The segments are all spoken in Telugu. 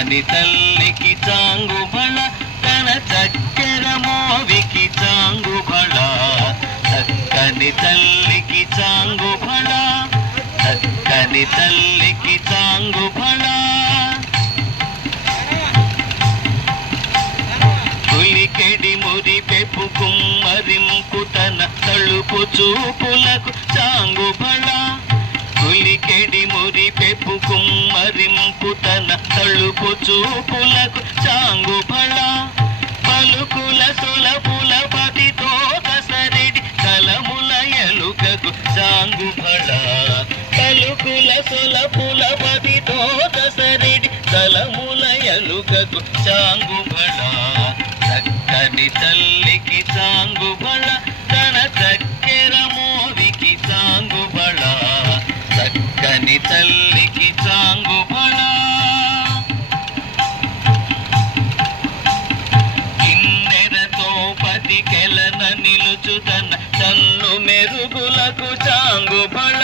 చక్కని తల్లికి చాంగుబళ తన చక్కెర మోవికి చాంగుబళ చక్కని తల్లికి చాంగుబళ చక్కని తల్లికి చాంగుబళ కులికెడి మురిపెపు కుమ్మరింపు తన తలుపు చూపులకు చాంగుబళ కులికెడి మురిపెపు కుమ్మరింపు తన తలుపు చూపులకు చాంగుబళ పలుకుల సొలపుల పతితో దసరెడి కలముల ఎలుకకు చాంగుబళ పలుకుల సొలపుల పతితో దసరెడి కలముల ఎలుకకు చాంగుబళ చక్కని తల్లికి చాంగుబళ తన చక్కెర మోవికి చాంగుబళ చక్కని తల్లికి చాంగుబళ కిన్నెరతో పతికెలన నిలుచుతన చన్ను మెరుగులకు చాంగుబళ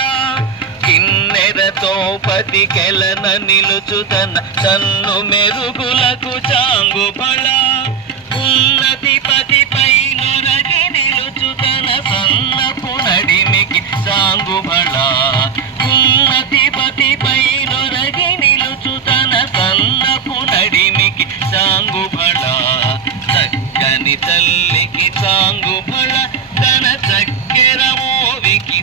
కిన్నెరతో పతికెలన నిలుచుతన చన్ను మెరుగులకు చాంగుబళ ఉన్నతి పతిపై నొరగి నిలుచుతన సన్నపు నడిమికి చాంగుబళ ఉన్నతి పతిపై నొరగి నిలుచుతన సన్నపు నడిమికి చాంగుబళ చక్కని తల్లికి చాంగుబళ తన చక్కెర మోవికి